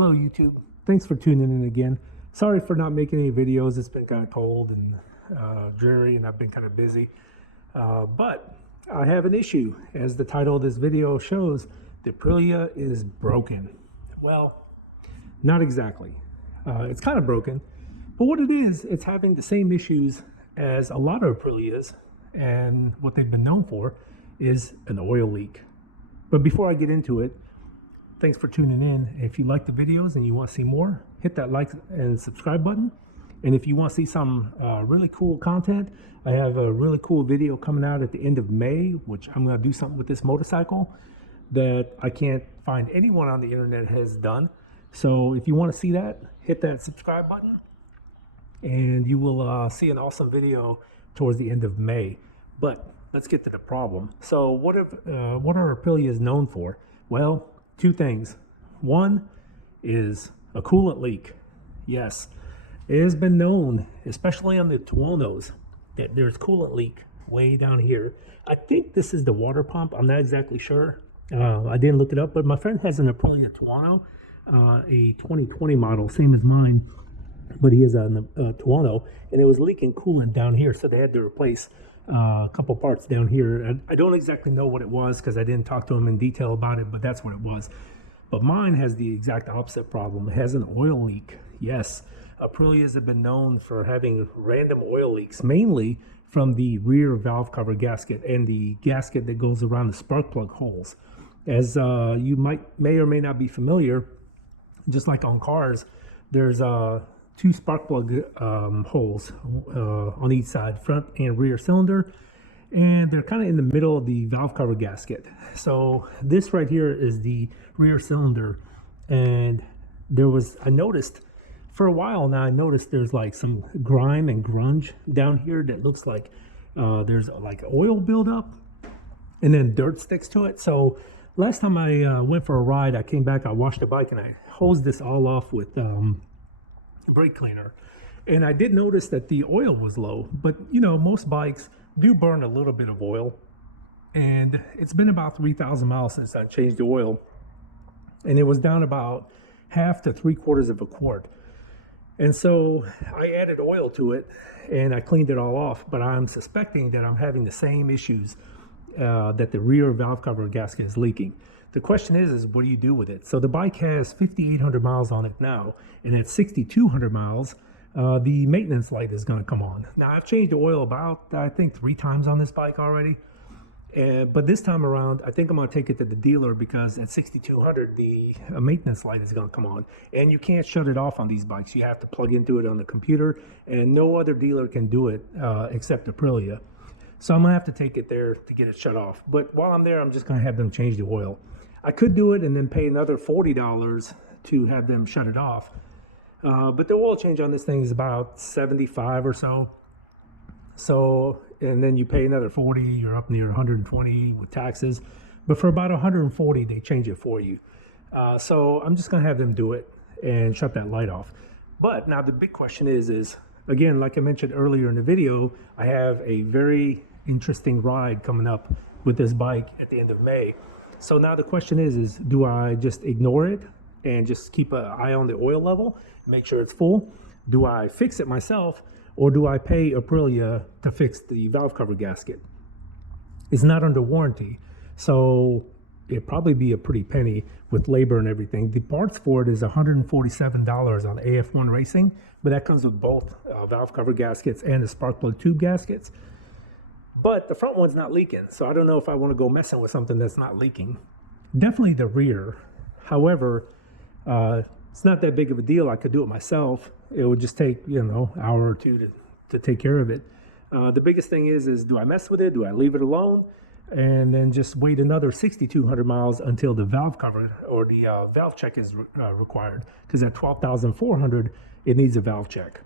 Hello YouTube, thanks for tuning in again. Sorry for not making any videos. It's been kind of cold and dreary and I've been kind of busy. But I have an issue. As the title of this video shows, the Aprilia is broken. Well, not exactly. It's kind of broken, but what it is, it's having the same issues as a lot of Aprilias, and what they've been known for is an oil leak. But before I get into it, thanks for tuning in. If you like the videos and you want to see more, hit that like and subscribe button. And if you want to see some really cool content, I have a really cool video coming out at the end of May, which I'm going to do something with this motorcycle that I can't find anyone on the internet has done. So if you want to see that, hit that subscribe button and you will see an awesome video towards the end of May. But let's get to the problem. So what are Aprilias known for? Well, two things. One is a coolant leak. Yes, it has been known, especially on the Tuonos, that there's coolant leak way down here. I think this is the water pump. I'm not exactly sure. I didn't look it up, but my friend has an Aprilia Tuono, a 2020 model, same as mine, but he has a Tuono, and it was leaking coolant down here, so they had to replace a couple parts down here. I don't exactly know what it was because I didn't talk to him in detail about it, but that's what it was. But mine has the exact opposite problem. It has an oil leak. Yes, Aprilias have been known for having random oil leaks, mainly from the rear valve cover gasket and the gasket that goes around the spark plug holes. As you may or may not be familiar, just like on cars, there's two spark plug holes on each side, front and rear cylinder, and they're kind of in the middle of the valve cover gasket. So this right here is the rear cylinder, and I noticed for a while now, I noticed there's like some grime and grunge down here that looks like there's like oil buildup and then dirt sticks to it. So last time I went for a ride, I came back, I washed the bike, and I hosed this all off with brake cleaner, and I did notice that the oil was low. But you know, most bikes do burn a little bit of oil, and it's been about 3,000 miles since I changed the oil, and it was down about half to 3/4 of a quart. And so I added oil to it and I cleaned it all off, but I'm suspecting that I'm having the same issues that the rear valve cover gasket is leaking. The question is what do you do with it? So the bike has 5,800 miles on it now, and at 6,200 miles, the maintenance light is going to come on. Now I've changed the oil about, I think, 3 times on this bike already. But this time around, I think I'm going to take it to the dealer because at 6,200, the maintenance light is going to come on. And you can't shut it off on these bikes. You have to plug into it on the computer, and no other dealer can do it except Aprilia. So I'm going to have to take it there to get it shut off. But while I'm there, I'm just going to have them change the oil. I could do it and then pay another $40 to have them shut it off. But the oil change on this thing is about $75 or so. So, and then you pay another $40, you're up near $120 with taxes. But for about $140, they change it for you. So I'm just going to have them do it and shut that light off. But now the big question is again, like I mentioned earlier in the video, I have a very interesting ride coming up with this bike at the end of May. So now the question is do I just ignore it and just keep an eye on the oil level, make sure it's full? Do I fix it myself, or do I pay Aprilia to fix the valve cover gasket? It's not under warranty, so it'd probably be a pretty penny with labor and everything. The parts for it is $147 on AF1 Racing, but that comes with both valve cover gaskets and the spark plug tube gaskets. But the front one's not leaking, so I don't know if I want to go messing with something that's not leaking. Definitely the rear. However, it's not that big of a deal. I could do it myself. It would just take, you know, an hour or two to take care of it. The biggest thing is do I mess with it? Do I leave it alone? And then just wait another 6,200 miles until the valve cover or the valve check is required. Because at 12,400, it needs a valve check.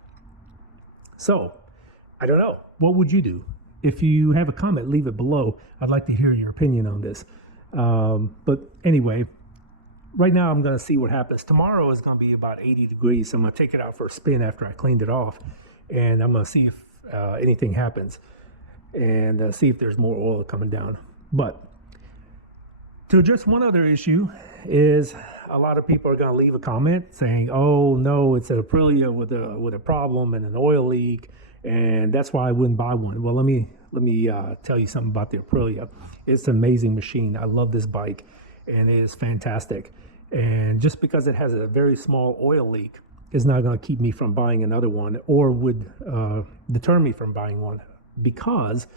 So, I don't know. What would you do? If you have a comment, leave it below. I'd like to hear your opinion on this. But anyway, right now I'm going to see what happens. Tomorrow is going to be about 80 degrees. So I'm going to take it out for a spin after I cleaned it off. And I'm going to see if anything happens. And see if there's more oil coming down. But To address one other issue is a lot of people are going to leave a comment saying, "Oh no, it's an Aprilia with a problem and an oil leak, and that's why I wouldn't buy one." Well, let me tell you something about the Aprilia. It's an amazing machine. I love this bike, and it is fantastic. And just because it has a very small oil leak is not going to keep me from buying another one, or would deter me from buying one, because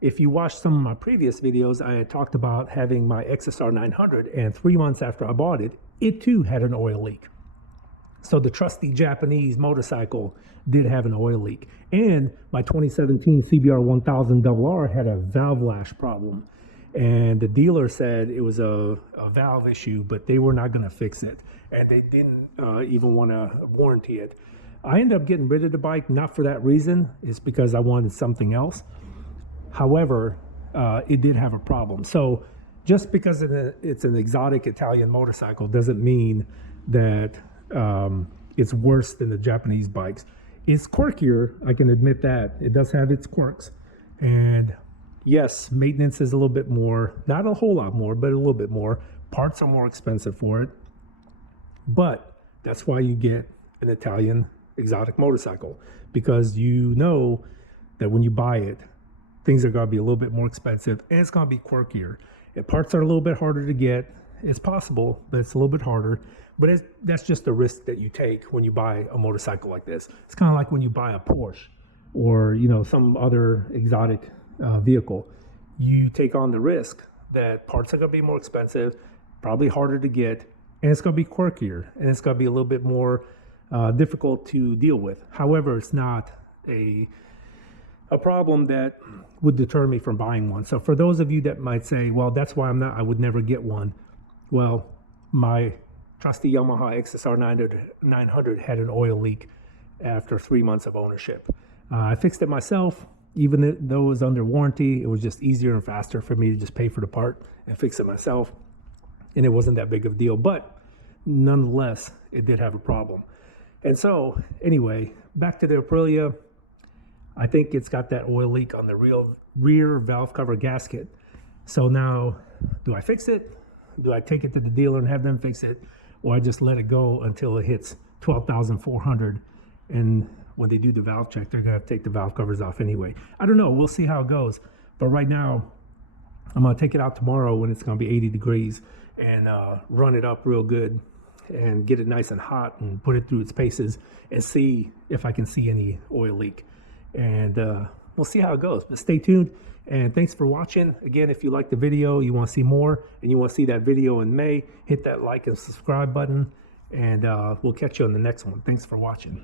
if you watch some of my previous videos, I had talked about having my XSR 900, and 3 months after I bought it, it too had an oil leak. So the trusty Japanese motorcycle did have an oil leak. And my 2017 CBR 1000 RR had a valve lash problem. And the dealer said it was a valve issue, but they were not going to fix it. And they didn't even want to warranty it. I ended up getting rid of the bike, not for that reason. It's because I wanted something else. However, it did have a problem. So just because it's an exotic Italian motorcycle doesn't mean that it's worse than the Japanese bikes. It's quirkier, I can admit that. It does have its quirks. And yes, maintenance is a little bit more, not a whole lot more, but a little bit more. Parts are more expensive for it. But that's why you get an Italian exotic motorcycle, because you know that when you buy it, things are going to be a little bit more expensive, and it's going to be quirkier. If parts are a little bit harder to get, it's possible, but it's a little bit harder. But that's just the risk that you take when you buy a motorcycle like this. It's kind of like when you buy a Porsche or some other exotic vehicle. You take on the risk that parts are going to be more expensive, probably harder to get, and it's going to be quirkier, and it's going to be a little bit more difficult to deal with. However, it's not a problem that would deter me from buying one. So for those of you that might say, well, that's why I would never get one. Well, my trusty Yamaha XSR 900 had an oil leak after 3 months of ownership. I fixed it myself. Even though it was under warranty, it was just easier and faster for me to just pay for the part and fix it myself. And it wasn't that big of a deal, but nonetheless, it did have a problem. And so anyway, back to the Aprilia. I think it's got that oil leak on the rear valve cover gasket. So now, do I fix it? Do I take it to the dealer and have them fix it? Or I just let it go until it hits 12,400? And when they do the valve check, they're going to take the valve covers off anyway. I don't know. We'll see how it goes. But right now, I'm going to take it out tomorrow when it's going to be 80 degrees and run it up real good and get it nice and hot and put it through its paces and see if I can see any oil leak. And we'll see how it goes. But stay tuned, and thanks for watching. Again, if you like the video, you want to see more, and you want to see that video in May, hit that like and subscribe button, and we'll catch you on the next one. Thanks for watching.